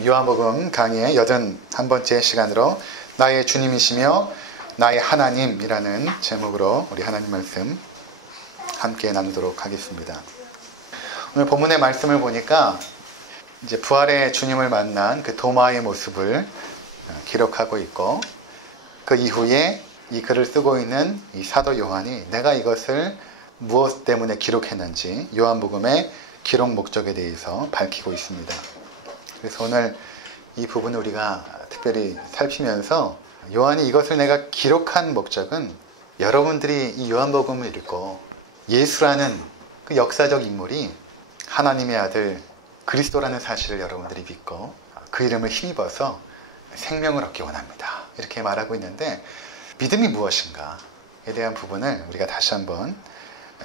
요한복음 강의의 81번째 시간으로 나의 주님이시며 나의 하나님이라는 제목으로 우리 하나님 말씀 함께 나누도록 하겠습니다. 오늘 본문의 말씀을 보니까 이제 부활의 주님을 만난 그 도마의 모습을 기록하고 있고, 그 이후에 이 글을 쓰고 있는 이 사도 요한이 내가 이것을 무엇 때문에 기록했는지 요한복음의 기록 목적에 대해서 밝히고 있습니다. 그래서 오늘 이 부분을 우리가 특별히 살피면서 요한이 이것을 내가 기록한 목적은 여러분들이 이 요한복음을 읽고 예수라는 그 역사적 인물이 하나님의 아들 그리스도라는 사실을 여러분들이 믿고 그 이름을 힘입어서 생명을 얻기 원합니다. 이렇게 말하고 있는데, 믿음이 무엇인가에 대한 부분을 우리가 다시 한번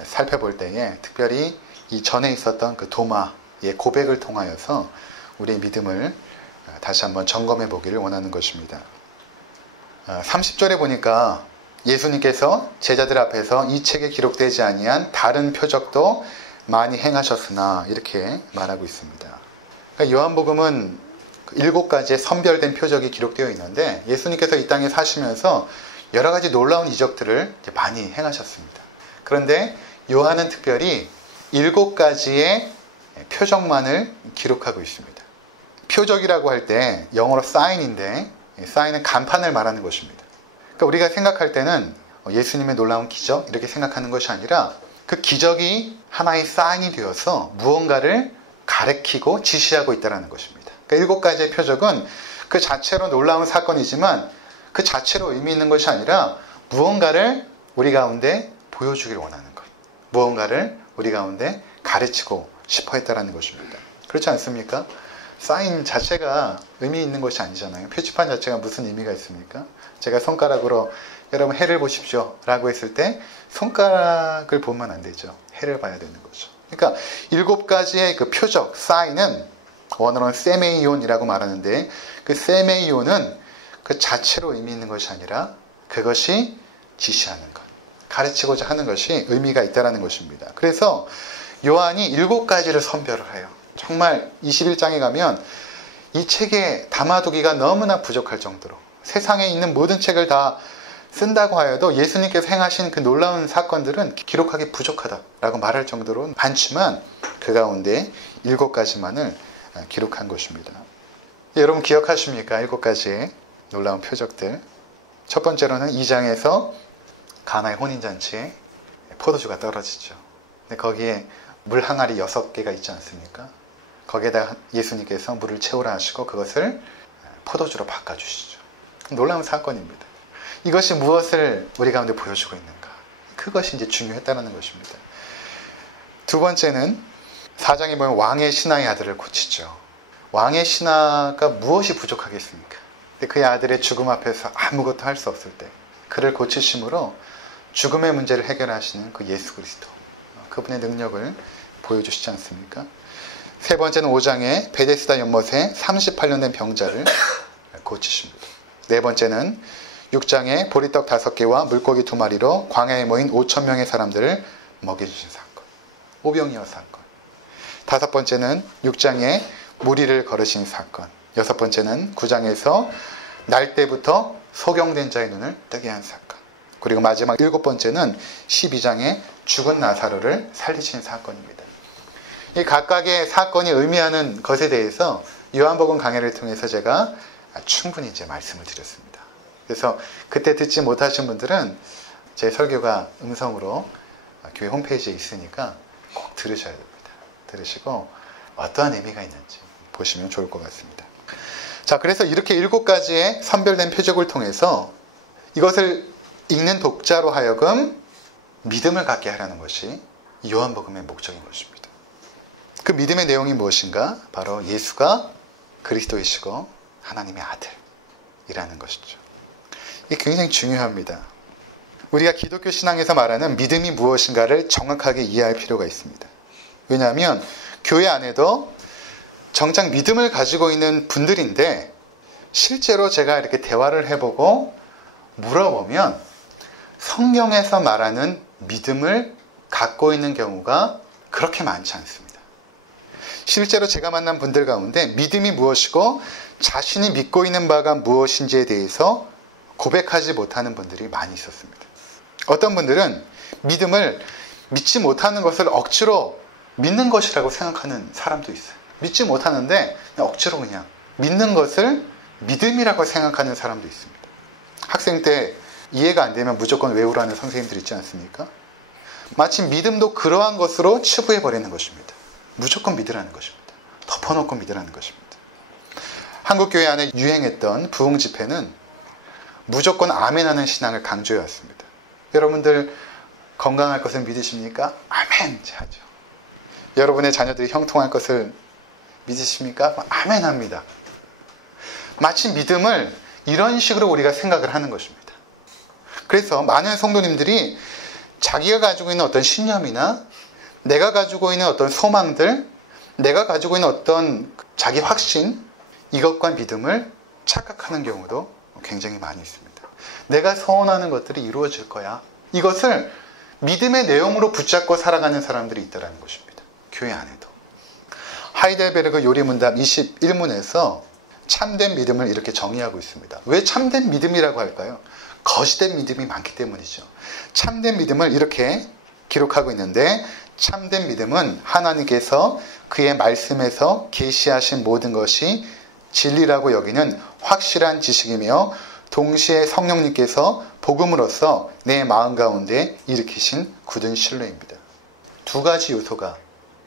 살펴볼 때에 특별히 이 전에 있었던 그 도마의 고백을 통하여서 우리의 믿음을 다시 한번 점검해 보기를 원하는 것입니다. 30절에 보니까 예수님께서 제자들 앞에서 이 책에 기록되지 아니한 다른 표적도 많이 행하셨으나 이렇게 말하고 있습니다. 그러니까 요한복음은 7가지의 선별된 표적이 기록되어 있는데, 예수님께서 이 땅에 사시면서 여러 가지 놀라운 이적들을 많이 행하셨습니다. 그런데 요한은 특별히 7가지의 표적만을 기록하고 있습니다. 표적이라고 할 때 영어로 사인인데, 사인은 간판을 말하는 것입니다. 그러니까 우리가 생각할 때는 예수님의 놀라운 기적 이렇게 생각하는 것이 아니라 그 기적이 하나의 사인이 되어서 무언가를 가리키고 지시하고 있다는 것입니다. 그러니까 7가지의 표적은 그 자체로 놀라운 사건이지만 그 자체로 의미 있는 것이 아니라 무언가를 우리 가운데 보여주기를 원하는 것, 무언가를 우리 가운데 가르치고 싶어 했다는 것입니다. 그렇지 않습니까? 사인 자체가 의미 있는 것이 아니잖아요. 표지판 자체가 무슨 의미가 있습니까? 제가 손가락으로 여러분 해를 보십시오 라고 했을 때 손가락을 보면 안 되죠. 해를 봐야 되는 거죠. 그러니까 7가지의 그 표적, 사인은 원어로는 세메이온이라고 말하는데, 그 세메이온은 그 자체로 의미 있는 것이 아니라 그것이 지시하는 것, 가르치고자 하는 것이 의미가 있다는 것입니다. 그래서 요한이 7가지를 선별을 해요. 정말 21장에 가면 이 책에 담아두기가 너무나 부족할 정도로, 세상에 있는 모든 책을 다 쓴다고 하여도 예수님께서 행하신 그 놀라운 사건들은 기록하기 부족하다라고 말할 정도로 많지만 그 가운데 7가지만을 기록한 것입니다. 여러분 기억하십니까? 7가지의 놀라운 표적들. 첫 번째로는 2장에서 가나의 혼인잔치에 포도주가 떨어지죠. 근데 거기에 물 항아리 6개가 있지 않습니까? 거기에다 예수님께서 물을 채우라 하시고 그것을 포도주로 바꿔주시죠. 놀라운 사건입니다. 이것이 무엇을 우리 가운데 보여주고 있는가? 그것이 이제 중요했다는 것입니다. 두 번째는 4장에 보면 왕의 신하의 아들을 고치죠. 왕의 신하가 무엇이 부족하겠습니까? 근데 그의 아들의 죽음 앞에서 아무것도 할 수 없을 때 그를 고치심으로 죽음의 문제를 해결하시는 그 예수 그리스도, 그분의 능력을 보여주시지 않습니까? 세 번째는 5장에 베데스다 연못에 38년 된 병자를 고치십니다. 네 번째는 6장에 보리떡 5개와 물고기 2마리로 광야에 모인 5,000명의 사람들을 먹여주신 사건, 오병이어 사건. 다섯 번째는 6장에 무리를 걸으신 사건. 여섯 번째는 9장에서 날 때부터 소경된 자의 눈을 뜨게 한 사건. 그리고 마지막 7번째는 12장에 죽은 나사로를 살리신 사건입니다. 이 각각의 사건이 의미하는 것에 대해서 요한복음 강해를 통해서 제가 충분히 이제 말씀을 드렸습니다. 그래서 그때 듣지 못하신 분들은 제 설교가 음성으로 교회 홈페이지에 있으니까 꼭 들으셔야 됩니다. 들으시고 어떠한 의미가 있는지 보시면 좋을 것 같습니다. 자, 그래서 이렇게 7가지의 선별된 표적을 통해서 이것을 읽는 독자로 하여금 믿음을 갖게 하라는 것이 요한복음의 목적인 것입니다. 그 믿음의 내용이 무엇인가? 바로 예수가 그리스도이시고 하나님의 아들이라는 것이죠. 이게 굉장히 중요합니다. 우리가 기독교 신앙에서 말하는 믿음이 무엇인가를 정확하게 이해할 필요가 있습니다. 왜냐하면 교회 안에도 정작 믿음을 가지고 있는 분들인데 실제로 제가 이렇게 대화를 해보고 물어보면 성경에서 말하는 믿음을 갖고 있는 경우가 그렇게 많지 않습니다. 실제로 제가 만난 분들 가운데 믿음이 무엇이고 자신이 믿고 있는 바가 무엇인지에 대해서 고백하지 못하는 분들이 많이 있었습니다. 어떤 분들은 믿음을 믿지 못하는 것을 억지로 믿는 것이라고 생각하는 사람도 있어요. 믿지 못하는데 그냥 억지로 그냥 믿는 것을 믿음이라고 생각하는 사람도 있습니다. 학생 때 이해가 안 되면 무조건 외우라는 선생님들 있지 않습니까? 마치 믿음도 그러한 것으로 치부해버리는 것입니다. 무조건 믿으라는 것입니다. 덮어놓고 믿으라는 것입니다. 한국교회 안에 유행했던 부흥 집회는 무조건 아멘하는 신앙을 강조해왔습니다. 여러분들 건강할 것을 믿으십니까? 아멘! 하죠. 여러분의 자녀들이 형통할 것을 믿으십니까? 아멘합니다. 마치 믿음을 이런 식으로 우리가 생각을 하는 것입니다. 그래서 많은 성도님들이 자기가 가지고 있는 어떤 신념이나 내가 가지고 있는 어떤 소망들, 내가 가지고 있는 어떤 자기 확신, 이것과 믿음을 착각하는 경우도 굉장히 많이 있습니다. 내가 소원하는 것들이 이루어질 거야. 이것을 믿음의 내용으로 붙잡고 살아가는 사람들이 있다는 것입니다. 교회 안에도. 하이델베르그 요리문답 21문에서 참된 믿음을 이렇게 정의하고 있습니다. 왜 참된 믿음이라고 할까요? 거짓된 믿음이 많기 때문이죠. 참된 믿음을 이렇게 기록하고 있는데, 참된 믿음은 하나님께서 그의 말씀에서 계시하신 모든 것이 진리라고 여기는 확실한 지식이며 동시에 성령님께서 복음으로써 내 마음 가운데 일으키신 굳은 신뢰입니다. 두 가지 요소가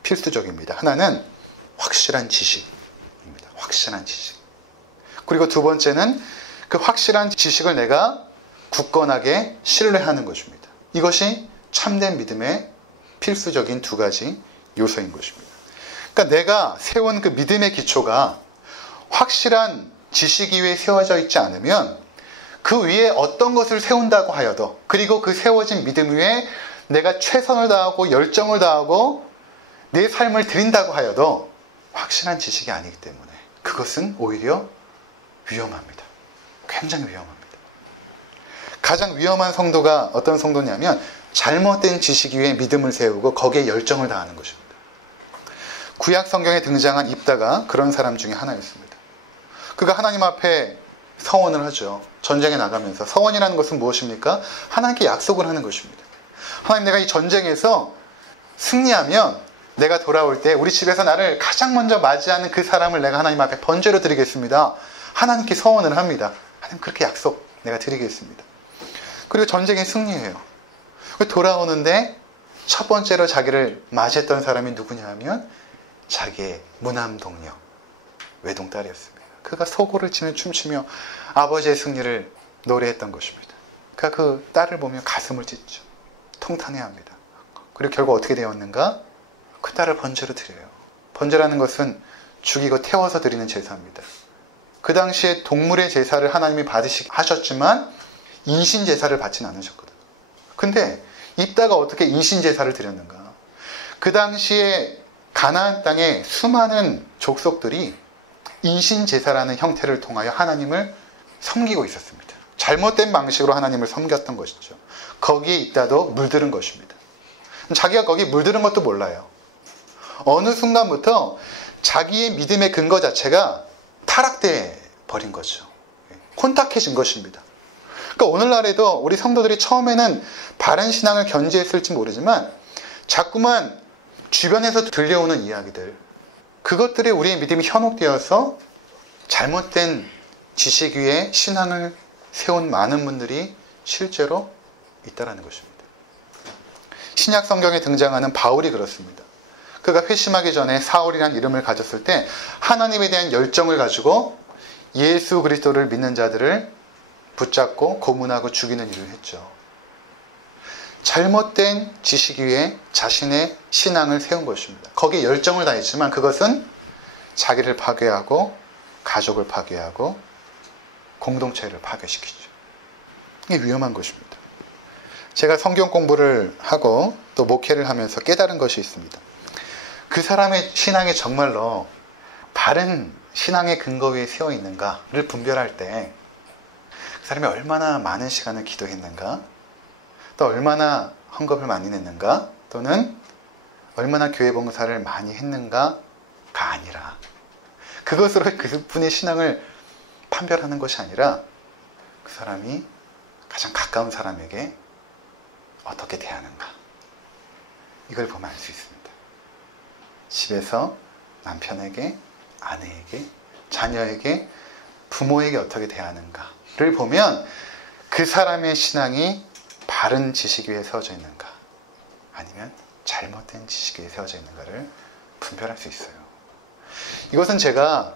필수적입니다. 하나는 확실한 지식입니다. 확실한 지식. 그리고 두 번째는 그 확실한 지식을 내가 굳건하게 신뢰하는 것입니다. 이것이 참된 믿음의 필수적인 두 가지 요소인 것입니다. 그러니까 내가 세운 그 믿음의 기초가 확실한 지식 위에 세워져 있지 않으면 그 위에 어떤 것을 세운다고 하여도, 그리고 그 세워진 믿음 위에 내가 최선을 다하고 열정을 다하고 내 삶을 드린다고 하여도 확실한 지식이 아니기 때문에 그것은 오히려 위험합니다. 굉장히 위험합니다. 가장 위험한 성도가 어떤 성도냐면 잘못된 지식 위에 믿음을 세우고 거기에 열정을 다하는 것입니다. 구약 성경에 등장한 입다가 그런 사람 중에 하나였습니다. 그가 하나님 앞에 서원을 하죠. 전쟁에 나가면서. 서원이라는 것은 무엇입니까? 하나님께 약속을 하는 것입니다. 하나님, 내가 이 전쟁에서 승리하면 내가 돌아올 때 우리 집에서 나를 가장 먼저 맞이하는 그 사람을 내가 하나님 앞에 번제로 드리겠습니다. 하나님께 서원을 합니다. 하나님, 그렇게 약속 내가 드리겠습니다. 그리고 전쟁에 승리해요. 돌아오는데 첫 번째로 자기를 맞이했던 사람이 누구냐 하면 자기의 무남 동료, 외동딸이었습니다. 그가 소고를 치며 춤추며 아버지의 승리를 노래했던 것입니다. 그가 그 딸을 보며 가슴을 찢죠. 통탄해합니다. 그리고 결국 어떻게 되었는가? 그 딸을 번제로 드려요. 번제라는 것은 죽이고 태워서 드리는 제사입니다. 그 당시에 동물의 제사를 하나님이 하셨지만 인신 제사를 받지는 않으셨거든요. 근데 입다가 어떻게 인신 제사를 드렸는가? 그 당시에 가나안 땅에 수많은 족속들이 인신 제사라는 형태를 통하여 하나님을 섬기고 있었습니다. 잘못된 방식으로 하나님을 섬겼던 것이죠. 거기에 입다도 물들은 것입니다. 자기가 거기 물들은 것도 몰라요. 어느 순간부터 자기의 믿음의 근거 자체가 타락돼 버린 거죠. 혼탁해진 것입니다. 그러니까 오늘날에도 우리 성도들이 처음에는 바른 신앙을 견지했을지 모르지만 자꾸만 주변에서 들려오는 이야기들, 그것들이 우리의 믿음이 현혹되어서 잘못된 지식 위에 신앙을 세운 많은 분들이 실제로 있다는 것입니다. 신약 성경에 등장하는 바울이 그렇습니다. 그가 회심하기 전에 사울이라는 이름을 가졌을 때 하나님에 대한 열정을 가지고 예수 그리스도를 믿는 자들을 붙잡고 고문하고 죽이는 일을 했죠. 잘못된 지식 위에 자신의 신앙을 세운 것입니다. 거기에 열정을 다했지만 그것은 자기를 파괴하고 가족을 파괴하고 공동체를 파괴시키죠. 이게 위험한 것입니다. 제가 성경 공부를 하고 또 목회를 하면서 깨달은 것이 있습니다. 그 사람의 신앙이 정말로 바른 신앙의 근거 위에 세워 있는가를 분별할 때 그 사람이 얼마나 많은 시간을 기도했는가, 또 얼마나 헌금을 많이 냈는가, 또는 얼마나 교회 봉사를 많이 했는가, 아니라, 그것으로 그분의 신앙을 판별하는 것이 아니라 그 사람이 가장 가까운 사람에게 어떻게 대하는가, 이걸 보면 알 수 있습니다. 집에서 남편에게, 아내에게, 자녀에게, 부모에게 어떻게 대하는가를 보면 그 사람의 신앙이 바른 지식 위에 세워져 있는가, 아니면 잘못된 지식 위에 세워져 있는가를 분별할 수 있어요. 이것은 제가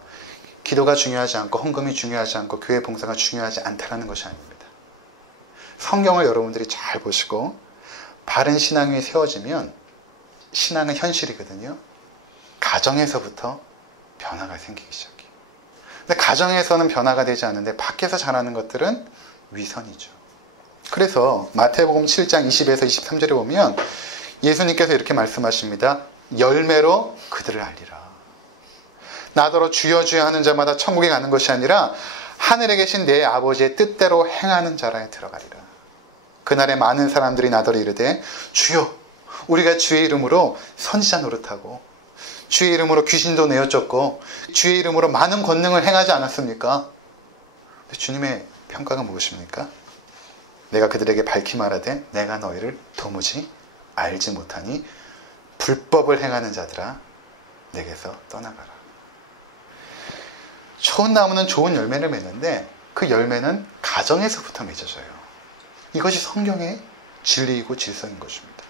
기도가 중요하지 않고 헌금이 중요하지 않고 교회 봉사가 중요하지 않다라는 것이 아닙니다. 성경을 여러분들이 잘 보시고 바른 신앙 위에 세워지면, 신앙은 현실이거든요. 가정에서부터 변화가 생기기 시작해요. 근데 가정에서는 변화가 되지 않는데 밖에서 자라는 것들은 위선이죠. 그래서 마태복음 7장 20에서 23절에 보면 예수님께서 이렇게 말씀하십니다. 열매로 그들을 알리라. 나더러 주여 주여 하는 자마다 천국에 가는 것이 아니라 하늘에 계신 내 아버지의 뜻대로 행하는 자라에 들어가리라. 그날에 많은 사람들이 나더러 이르되 주여, 우리가 주의 이름으로 선지자 노릇하고 주의 이름으로 귀신도 내어쫓고 주의 이름으로 많은 권능을 행하지 않았습니까? 주님의 평가가 무엇입니까? 내가 그들에게 밝히 말하되 내가 너희를 도무지 알지 못하니 불법을 행하는 자들아, 내게서 떠나가라. 좋은 나무는 좋은 열매를 맺는데 그 열매는 가정에서부터 맺어져요. 이것이 성경의 진리이고 질서인 것입니다.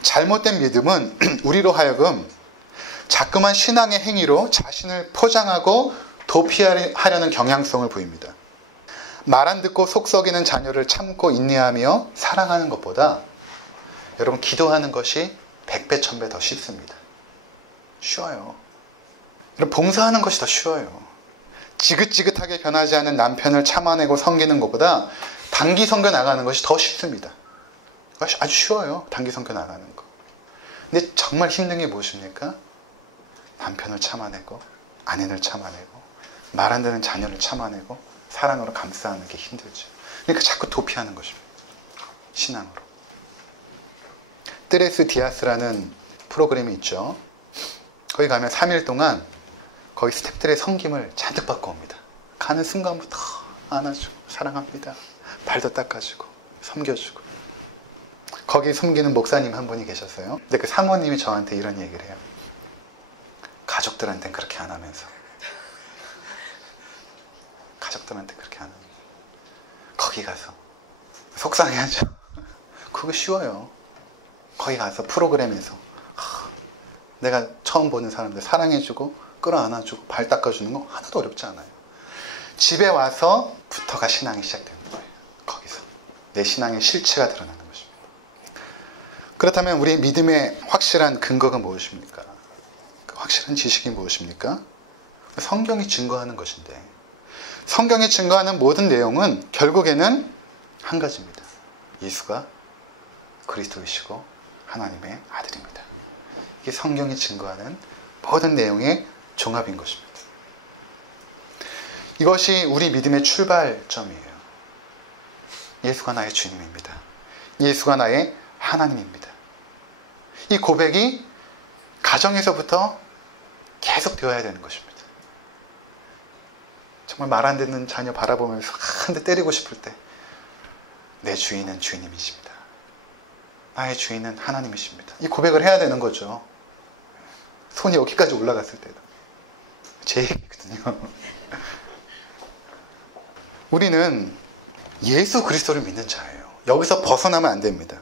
잘못된 믿음은 우리로 하여금 자꾸만 신앙의 행위로 자신을 포장하고 도피하려는 경향성을 보입니다. 말 안 듣고 속 썩이는 자녀를 참고 인내하며 사랑하는 것보다 여러분, 기도하는 것이 100배, 1000배 더 쉽습니다. 쉬워요. 여러분, 봉사하는 것이 더 쉬워요. 지긋지긋하게 변하지 않은 남편을 참아내고 섬기는 것보다 단기 선교 나가는 것이 더 쉽습니다. 아주 쉬워요. 단기 선교 나가는 거. 근데 정말 힘든 게 무엇입니까? 남편을 참아내고, 아내를 참아내고, 말 안 듣는 자녀를 참아내고, 사랑으로 감싸는 게 힘들죠. 그러니까 자꾸 도피하는 것입니다. 신앙으로. 트레스 디아스라는 프로그램이 있죠. 거기 가면 3일 동안 거기 스태프들의 섬김을 잔뜩 받고 옵니다. 가는 순간부터 안아주고 사랑합니다. 발도 닦아주고 섬겨주고. 거기 섬기는 목사님 한 분이 계셨어요. 근데 그 사모님이 저한테 이런 얘기를 해요. 가족들한테는 그렇게 안 하면서, 가족들한테 그렇게 안 하면서 거기 가서 속상해하죠. 그거 쉬워요. 거기 가서 프로그램에서 내가 처음 보는 사람들 사랑해주고 끌어안아주고 발 닦아주는 거 하나도 어렵지 않아요. 집에 와서부터가 신앙이 시작되는 거예요. 거기서 내 신앙의 실체가 드러나는 것입니다. 그렇다면 우리 믿음의 확실한 근거가 무엇입니까? 그 확실한 지식이 무엇입니까? 성경이 증거하는 것인데, 성경이 증거하는 모든 내용은 결국에는 한 가지입니다. 예수가 그리스도이시고 하나님의 아들입니다. 이게 성경이 증거하는 모든 내용의 종합인 것입니다. 이것이 우리 믿음의 출발점이에요. 예수가 나의 주님입니다. 예수가 나의 하나님입니다. 이 고백이 가정에서부터 계속 되어야 되는 것입니다. 정말 말 안 듣는 자녀 바라보면서 한 대 때리고 싶을 때 내 주인은 주인님이십니다. 나의 주인은 하나님이십니다. 이 고백을 해야 되는 거죠. 손이 여기까지 올라갔을 때도. 제 얘기거든요. 우리는 예수 그리스도를 믿는 자예요. 여기서 벗어나면 안 됩니다.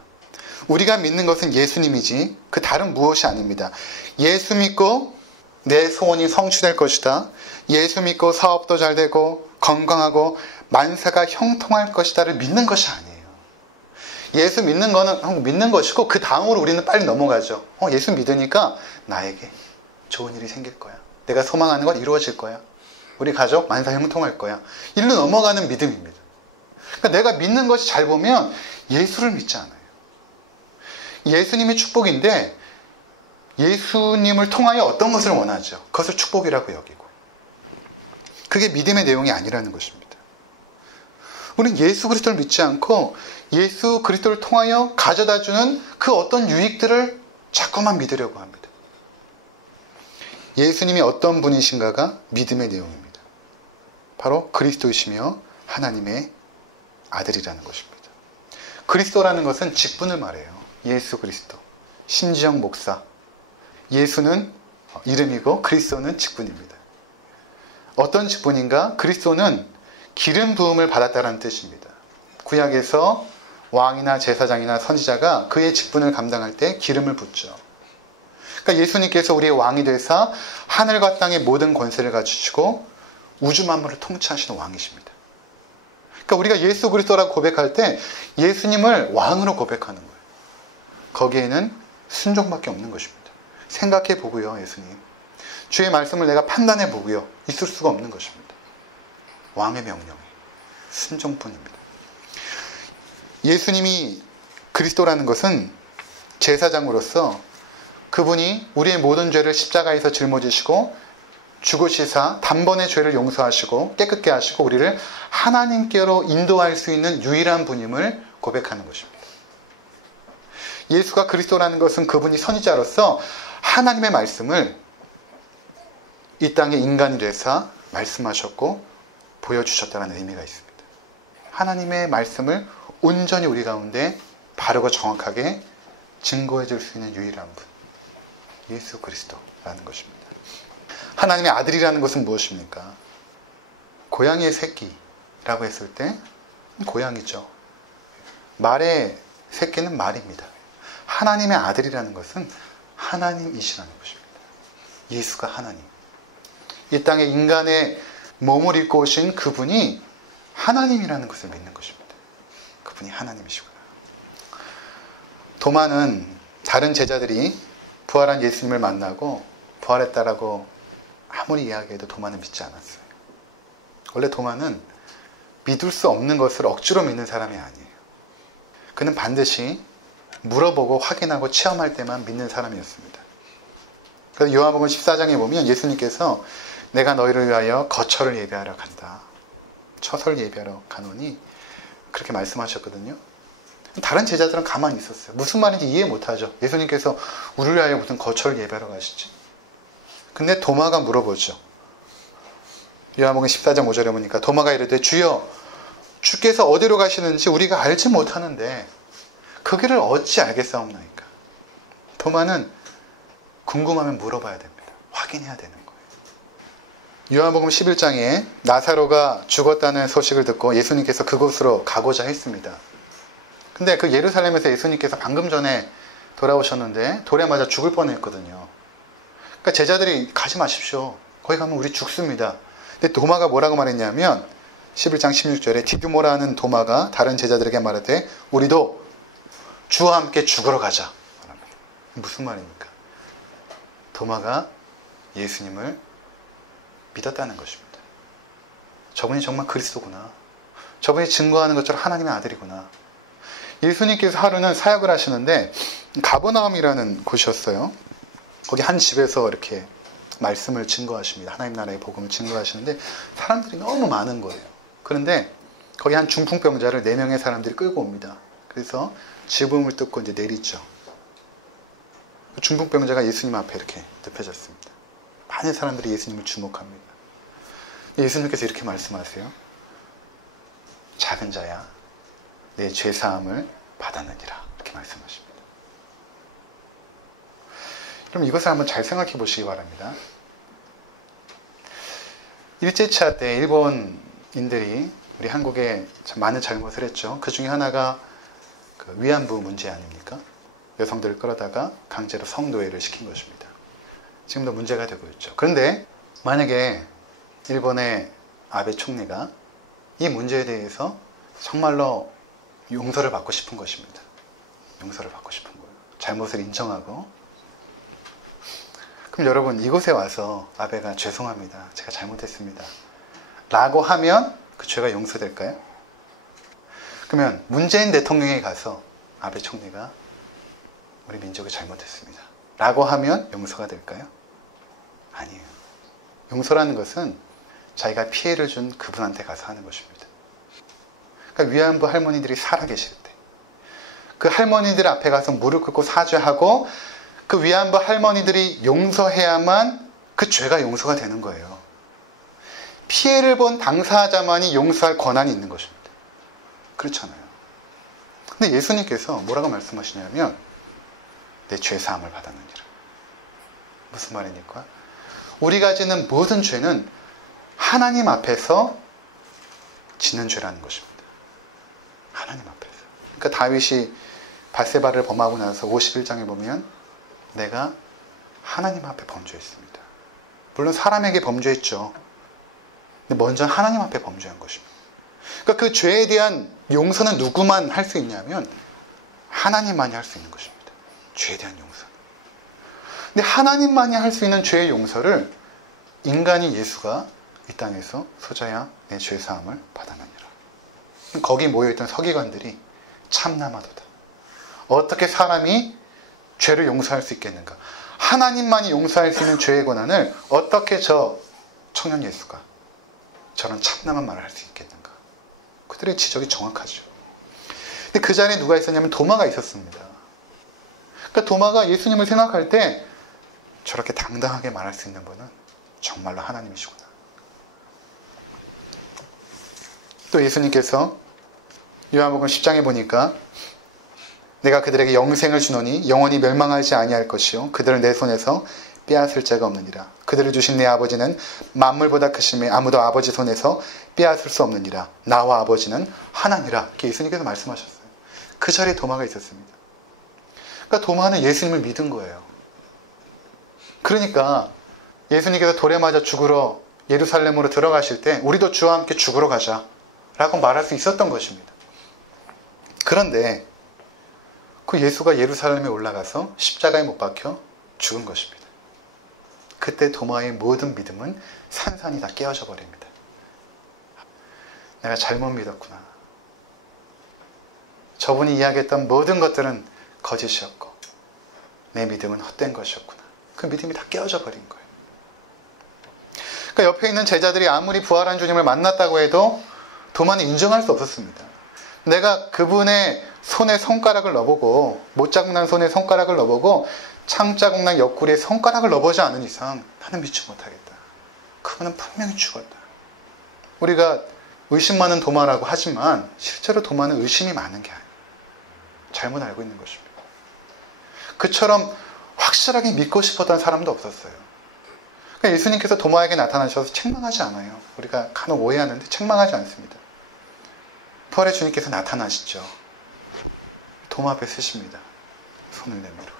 우리가 믿는 것은 예수님이지 그 다른 무엇이 아닙니다. 예수 믿고 내 소원이 성취될 것이다. 예수 믿고 사업도 잘 되고 건강하고 만사가 형통할 것이다를 믿는 것이 아니에요. 예수 믿는 거는 믿는 것이고 그 다음으로 우리는 빨리 넘어가죠. 예수 믿으니까 나에게 좋은 일이 생길 거야. 내가 소망하는 건 이루어질 거야. 우리 가족 만사 형통할 거야. 일로 넘어가는 믿음입니다. 그러니까 내가 믿는 것이 잘 보면 예수를 믿지 않아요. 예수님이 축복인데 예수님을 통하여 어떤 것을 원하죠. 그것을 축복이라고 여기고. 그게 믿음의 내용이 아니라는 것입니다. 우리는 예수 그리스도를 믿지 않고 예수 그리스도를 통하여 가져다주는 그 어떤 유익들을 자꾸만 믿으려고 합니다. 예수님이 어떤 분이신가가 믿음의 내용입니다. 바로 그리스도이시며 하나님의 아들이라는 것입니다. 그리스도라는 것은 직분을 말해요. 예수 그리스도, 신지영 목사. 예수는 이름이고 그리스도는 직분입니다. 어떤 직분인가? 그리스도는 기름 부음을 받았다는 뜻입니다. 구약에서 왕이나 제사장이나 선지자가 그의 직분을 감당할 때 기름을 붓죠. 그러니까 예수님께서 우리의 왕이 되사 하늘과 땅의 모든 권세를 가지시고 우주 만물을 통치하시는 왕이십니다. 그러니까 우리가 예수 그리스도라고 고백할 때 예수님을 왕으로 고백하는 거예요. 거기에는 순종밖에 없는 것입니다. 생각해 보고요, 예수님. 주의 말씀을 내가 판단해 보고요. 있을 수가 없는 것입니다. 왕의 명령에 순종뿐입니다. 예수님이 그리스도라는 것은 제사장으로서 그분이 우리의 모든 죄를 십자가에서 짊어지시고 죽으시사 단번에 죄를 용서하시고 깨끗게 하시고 우리를 하나님께로 인도할 수 있는 유일한 분임을 고백하는 것입니다. 예수가 그리스도라는 것은 그분이 선지자로서 하나님의 말씀을 이 땅에 인간이 되사 말씀하셨고 보여주셨다는 의미가 있습니다. 하나님의 말씀을 온전히 우리 가운데 바르고 정확하게 증거해 줄 수 있는 유일한 분, 예수 그리스도라는 것입니다. 하나님의 아들이라는 것은 무엇입니까? 고양이의 새끼라고 했을 때 고양이죠. 말의 새끼는 말입니다. 하나님의 아들이라는 것은 하나님이시라는 것입니다. 예수가 하나님. 이 땅에 인간의 몸을 입고 오신 그분이 하나님이라는 것을 믿는 것입니다. 그분이 하나님이시구나. 도마는 다른 제자들이 부활한 예수님을 만나고 부활했다라고 아무리 이야기해도 도마는 믿지 않았어요. 원래 도마는 믿을 수 없는 것을 억지로 믿는 사람이 아니에요. 그는 반드시 물어보고 확인하고 체험할 때만 믿는 사람이었습니다. 그래서 요한복음 14장에 보면 예수님께서 내가 너희를 위하여 거처를 예비하러 간다. 처소를 예비하러 가노니 그렇게 말씀하셨거든요. 다른 제자들은 가만히 있었어요. 무슨 말인지 이해 못하죠. 예수님께서 우리를 위하여 무슨 거처를 예비하러 가시지? 근데 도마가 물어보죠. 요한복음 14장 5절에 보니까 도마가 이르되 주여 주께서 어디로 가시는지 우리가 알지 못하는데 그 길을 어찌 알겠사옵나이까. 도마는 궁금하면 물어봐야 됩니다. 확인해야 되는 거예요. 요한복음 11장에 나사로가 죽었다는 소식을 듣고 예수님께서 그곳으로 가고자 했습니다. 근데 그 예루살렘에서 예수님께서 방금 전에 돌아오셨는데 돌에 맞아 죽을 뻔했거든요. 그러니까 제자들이 가지 마십시오. 거기 가면 우리 죽습니다. 근데 도마가 뭐라고 말했냐면 11장 16절에 디두모라는 도마가 다른 제자들에게 말하되 우리도 주와 함께 죽으러 가자. 무슨 말입니까? 도마가 예수님을 믿었다는 것입니다. 저분이 정말 그리스도구나. 저분이 증거하는 것처럼 하나님의 아들이구나. 예수님께서 하루는 사역을 하시는데 가버나움이라는 곳이었어요. 거기 한 집에서 이렇게 말씀을 증거하십니다. 하나님 나라의 복음을 증거하시는데 사람들이 너무 많은 거예요. 그런데 거기 한 중풍병자를 4명의 사람들이 끌고 옵니다. 그래서 지붕을 뜯고 이제 내리죠. 중풍병자가 예수님 앞에 이렇게 눕혀졌습니다. 많은 사람들이 예수님을 주목합니다. 예수님께서 이렇게 말씀하세요. 작은 자야, 내 죄사함을 받았느니라. 이렇게 말씀하십니다. 그럼 이것을 한번 잘 생각해 보시기 바랍니다. 일제차 때 일본인들이 우리 한국에 참 많은 잘못을 했죠. 그 중에 하나가 그 위안부 문제 아닙니까? 여성들을 끌어다가 강제로 성노예를 시킨 것입니다. 지금도 문제가 되고 있죠. 그런데 만약에 일본의 아베 총리가 이 문제에 대해서 정말로 용서를 받고 싶은 것입니다. 용서를 받고 싶은 거예요. 잘못을 인정하고. 그럼 여러분 이곳에 와서 아베가 죄송합니다. 제가 잘못했습니다. 라고 하면 그 죄가 용서될까요? 그러면 문재인 대통령에 가서 아베 총리가 우리 민족이 잘못했습니다. 라고 하면 용서가 될까요? 아니에요. 용서라는 것은 자기가 피해를 준 그분한테 가서 하는 것입니다. 그러니까 위안부 할머니들이 살아계실 때 그 할머니들 앞에 가서 무릎 꿇고 사죄하고 그 위안부 할머니들이 용서해야만 그 죄가 용서가 되는 거예요. 피해를 본 당사자만이 용서할 권한이 있는 것입니다. 그렇잖아요. 근데 예수님께서 뭐라고 말씀하시냐면 내 죄사함을 받았느니라. 무슨 말입니까? 우리가 지는 모든 죄는 하나님 앞에서 지는 죄라는 것입니다. 하나님 앞에서. 그러니까 다윗이 밧세바를 범하고 나서 51장에 보면 내가 하나님 앞에 범죄했습니다. 물론 사람에게 범죄했죠. 근데 먼저 하나님 앞에 범죄한 것입니다. 그러니까 그 죄에 대한 용서는 누구만 할 수 있냐면 하나님만이 할 수 있는 것입니다. 죄에 대한 용서. 근데 하나님만이 할 수 있는 죄의 용서를 인간이 예수가 이 땅에서 소자야 내 죄사함을 받아느니라. 거기 모여있던 서기관들이 참남하도다. 어떻게 사람이 죄를 용서할 수 있겠는가? 하나님만이 용서할 수 있는 죄의 권한을 어떻게 저 청년 예수가 저런 참남한 말을 할 수 있겠는가? 그들의 지적이 정확하죠. 근데 그 자리에 누가 있었냐면 도마가 있었습니다. 그러니까 도마가 예수님을 생각할 때 저렇게 당당하게 말할 수 있는 분은 정말로 하나님이시구나. 또 예수님께서 요한복음 10장에 보니까 내가 그들에게 영생을 주노니 영원히 멸망하지 아니할 것이요 그들을 내 손에서 빼앗을 자가 없느니라. 그들을 주신 내 아버지는 만물보다 크심에 아무도 아버지 손에서 빼앗을 수 없느니라. 나와 아버지는 하나니라. 이렇게 예수님께서 말씀하셨어요. 그 자리에 도마가 있었습니다. 그러니까 도마는 예수님을 믿은 거예요. 그러니까 예수님께서 돌에 맞아 죽으러 예루살렘으로 들어가실 때 우리도 주와 함께 죽으러 가자 라고 말할 수 있었던 것입니다. 그런데 그 예수가 예루살렘에 올라가서 십자가에 못 박혀 죽은 것입니다. 그때 도마의 모든 믿음은 산산이 다 깨어져 버립니다. 내가 잘못 믿었구나. 저분이 이야기했던 모든 것들은 거짓이었고 내 믿음은 헛된 것이었구나. 그 믿음이 다 깨어져 버린 거예요. 그러니까 옆에 있는 제자들이 아무리 부활한 주님을 만났다고 해도 도마는 인정할 수 없었습니다. 내가 그분의 손에 손가락을 넣어보고 못자국 난 손에 손가락을 넣어보고 창자국 난 옆구리에 손가락을 넣어보지 않은 이상 나는 믿지 못하겠다. 그분은 분명히 죽었다. 우리가 의심 많은 도마라고 하지만 실제로 도마는 의심이 많은 게 아니에요. 잘못 알고 있는 것입니다. 그처럼 확실하게 믿고 싶었던 사람도 없었어요. 그러니까 예수님께서 도마에게 나타나셔서 책망하지 않아요. 우리가 간혹 오해하는데 책망하지 않습니다. 부활의 주님께서 나타나시죠. 도마 앞에 서십니다. 손을 내밀어.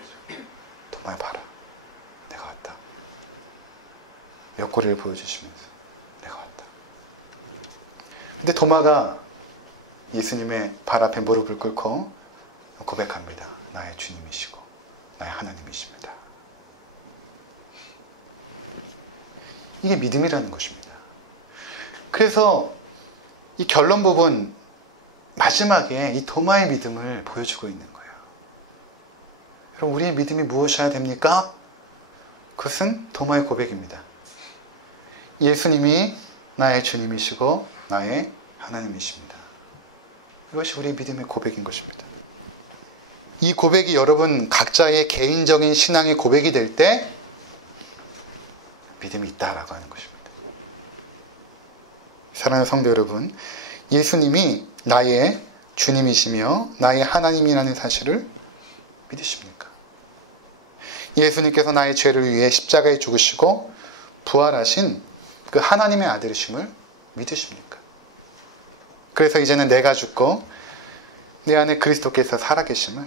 도마야 봐라. 내가 왔다. 옆구리를 보여주시면서 내가 왔다. 근데 도마가 예수님의 발 앞에 무릎을 꿇고 고백합니다. 나의 주님이시고 나의 하나님이십니다. 이게 믿음이라는 것입니다. 그래서 이 결론 부분 마지막에 이 도마의 믿음을 보여주고 있는 거예요. 여러분, 우리의 믿음이 무엇이어야 됩니까? 그것은 도마의 고백입니다. 예수님이 나의 주님이시고 나의 하나님이십니다. 이것이 우리의 믿음의 고백인 것입니다. 이 고백이 여러분 각자의 개인적인 신앙의 고백이 될 때 믿음이 있다라고 하는 것입니다. 사랑하는 성도 여러분, 예수님이 나의 주님이시며 나의 하나님이라는 사실을 믿으십니까? 예수님께서 나의 죄를 위해 십자가에 죽으시고 부활하신 그 하나님의 아들이심을 믿으십니까? 그래서 이제는 내가 죽고 내 안에 그리스도께서 살아계심을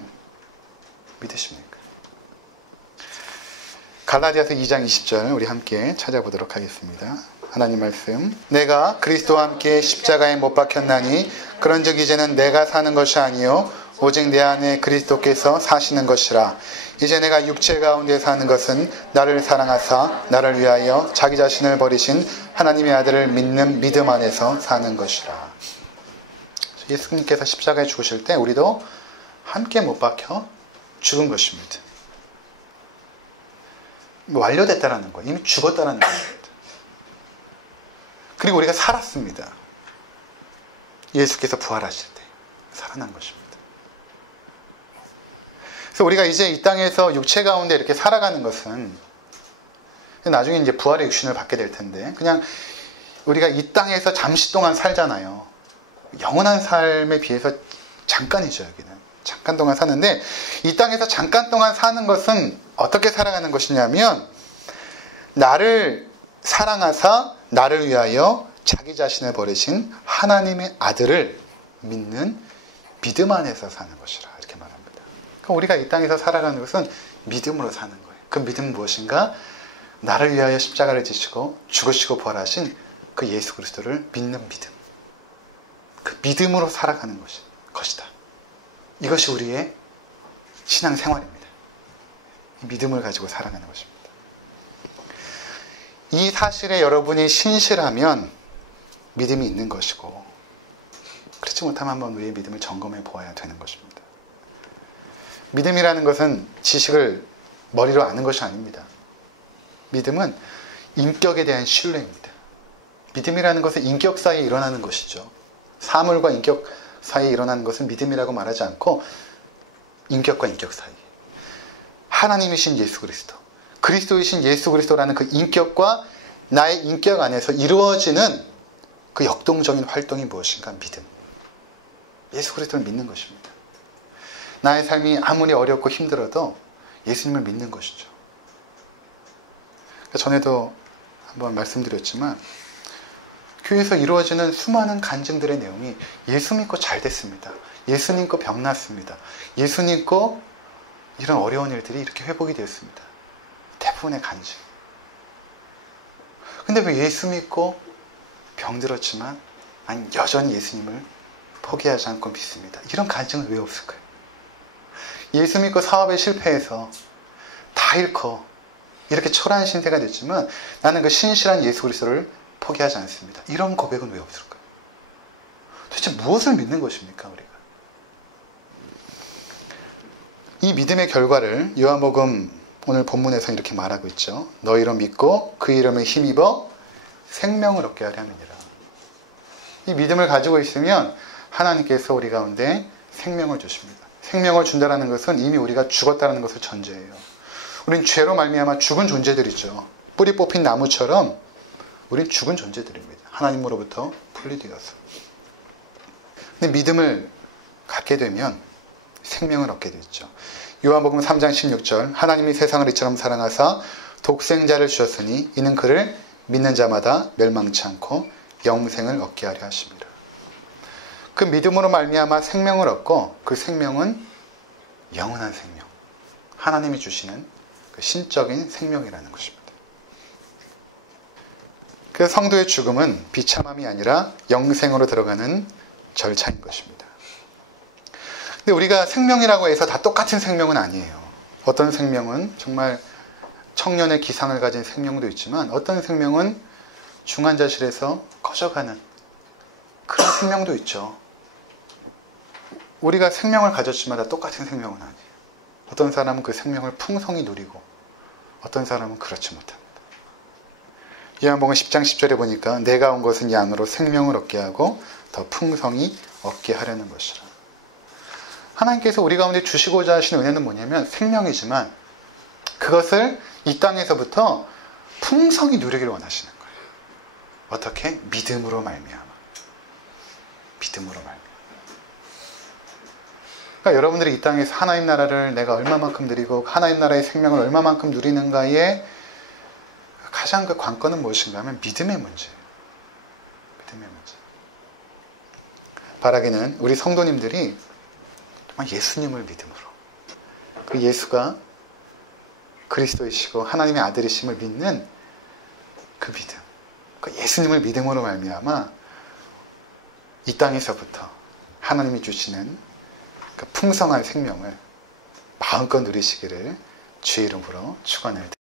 믿으십니까? 갈라디아서 2장 20절 우리 함께 찾아보도록 하겠습니다. 하나님 말씀. 내가 그리스도와 함께 십자가에 못 박혔나니 그런즉 이제는 내가 사는 것이 아니요 오직 내 안에 그리스도께서 사시는 것이라. 이제 내가 육체 가운데 사는 것은 나를 사랑하사 나를 위하여 자기 자신을 버리신 하나님의 아들을 믿는 믿음 안에서 사는 것이라. 예수님께서 십자가에 죽으실 때 우리도 함께 못 박혀 죽은 것입니다. 완료됐다라는 거예요. 이미 죽었다라는 겁니다. 그리고 우리가 살았습니다. 예수께서 부활하실 때 살아난 것입니다. 그래서 우리가 이제 이 땅에서 육체 가운데 이렇게 살아가는 것은 나중에 이제 부활의 육신을 받게 될 텐데, 그냥 우리가 이 땅에서 잠시 동안 살잖아요. 영원한 삶에 비해서 잠깐이죠, 여기는. 잠깐 동안 사는데, 이 땅에서 잠깐 동안 사는 것은 어떻게 살아가는 것이냐면, 나를 사랑하사 나를 위하여 자기 자신을 버리신 하나님의 아들을 믿는 믿음 안에서 사는 것이라, 이렇게 말합니다. 그러니까 우리가 이 땅에서 살아가는 것은 믿음으로 사는 거예요. 그 믿음은 무엇인가? 나를 위하여 십자가를 지시고 죽으시고 부활하신 그 예수 그리스도를 믿는 믿음. 그 믿음으로 살아가는 것이다. 이것이 우리의 신앙생활입니다. 이 믿음을 가지고 살아가는 것입니다. 이 사실에 여러분이 신실하면 믿음이 있는 것이고, 그렇지 못하면 한번 우리의 믿음을 점검해 보아야 되는 것입니다. 믿음이라는 것은 지식을 머리로 아는 것이 아닙니다. 믿음은 인격에 대한 신뢰입니다. 믿음이라는 것은 인격 사이에 일어나는 것이죠. 사물과 인격 사이에 일어나는 것은 믿음이라고 말하지 않고 인격과 인격 사이. 하나님이신 예수 그리스도, 그리스도이신 예수 그리스도라는 그 인격과 나의 인격 안에서 이루어지는 그 역동적인 활동이 무엇인가? 믿음. 예수 그리스도를 믿는 것입니다. 나의 삶이 아무리 어렵고 힘들어도 예수님을 믿는 것이죠. 전에도 한번 말씀드렸지만, 교회에서 이루어지는 수많은 간증들의 내용이 예수 믿고 잘 됐습니다. 예수 믿고 병 났습니다. 예수 믿고 이런 어려운 일들이 이렇게 회복이 되었습니다. 대부분의 간증. 근데 왜 예수 믿고 병 들었지만 아니 여전히 예수님을 포기하지 않고 믿습니다. 이런 간증은 왜 없을까요? 예수 믿고 사업에 실패해서 다 잃고 이렇게 초라한 신세가 됐지만 나는 그 신실한 예수 그리스도를 포기하지 않습니다. 이런 고백은 왜 없을까요? 도대체 무엇을 믿는 것입니까, 우리가? 이 믿음의 결과를 요한복음 오늘 본문에서 이렇게 말하고 있죠. 너희로 믿고 그 이름에 힘입어 생명을 얻게 하려 함이니라. 이 믿음을 가지고 있으면 하나님께서 우리 가운데 생명을 주십니다. 생명을 준다는 것은 이미 우리가 죽었다는 것을 전제해요. 우린 죄로 말미암아 죽은 존재들이죠. 뿌리 뽑힌 나무처럼 우린 죽은 존재들입니다. 하나님으로부터 분리되어서. 근데 믿음을 갖게 되면 생명을 얻게 되죠. 요한복음 3장 16절 하나님이 세상을 이처럼 사랑하사 독생자를 주셨으니 이는 그를 믿는 자마다 멸망치 않고 영생을 얻게 하려 하심이라. 그 믿음으로 말미암아 생명을 얻고 그 생명은 영원한 생명, 하나님이 주시는 그 신적인 생명이라는 것입니다. 그 성도의 죽음은 비참함이 아니라 영생으로 들어가는 절차인 것입니다. 근데 우리가 생명이라고 해서 다 똑같은 생명은 아니에요. 어떤 생명은 정말 청년의 기상을 가진 생명도 있지만 어떤 생명은 중환자실에서 꺼져가는 그런 생명도 있죠. 우리가 생명을 가졌지만 다 똑같은 생명은 아니에요. 어떤 사람은 그 생명을 풍성히 누리고 어떤 사람은 그렇지 못합니다. 요한복음 10장 10절에 보니까 내가 온 것은 양으로 생명을 얻게 하고 더 풍성히 얻게 하려는 것이라. 하나님께서 우리 가운데 주시고자 하시는 은혜는 뭐냐면 생명이지만 그것을 이 땅에서부터 풍성히 누리기를 원하시는 거예요. 어떻게? 믿음으로 말미암아. 믿음으로 말미암아. 그러니까 여러분들이 이 땅에서 하나님 나라를 내가 얼마만큼 누리고 하나님 나라의 생명을 얼마만큼 누리는가에 가장 그 관건은 무엇인가 하면 믿음의 문제예요. 믿음의 문제. 바라기는 우리 성도님들이 정말 예수님을 믿음으로 그 예수가 그리스도이시고 하나님의 아들이심을 믿는 그 믿음, 그 예수님을 믿음으로 말미암아 이 땅에서부터 하나님이 주시는 그 풍성한 생명을 마음껏 누리시기를 주의 이름으로 축원을 드립니다.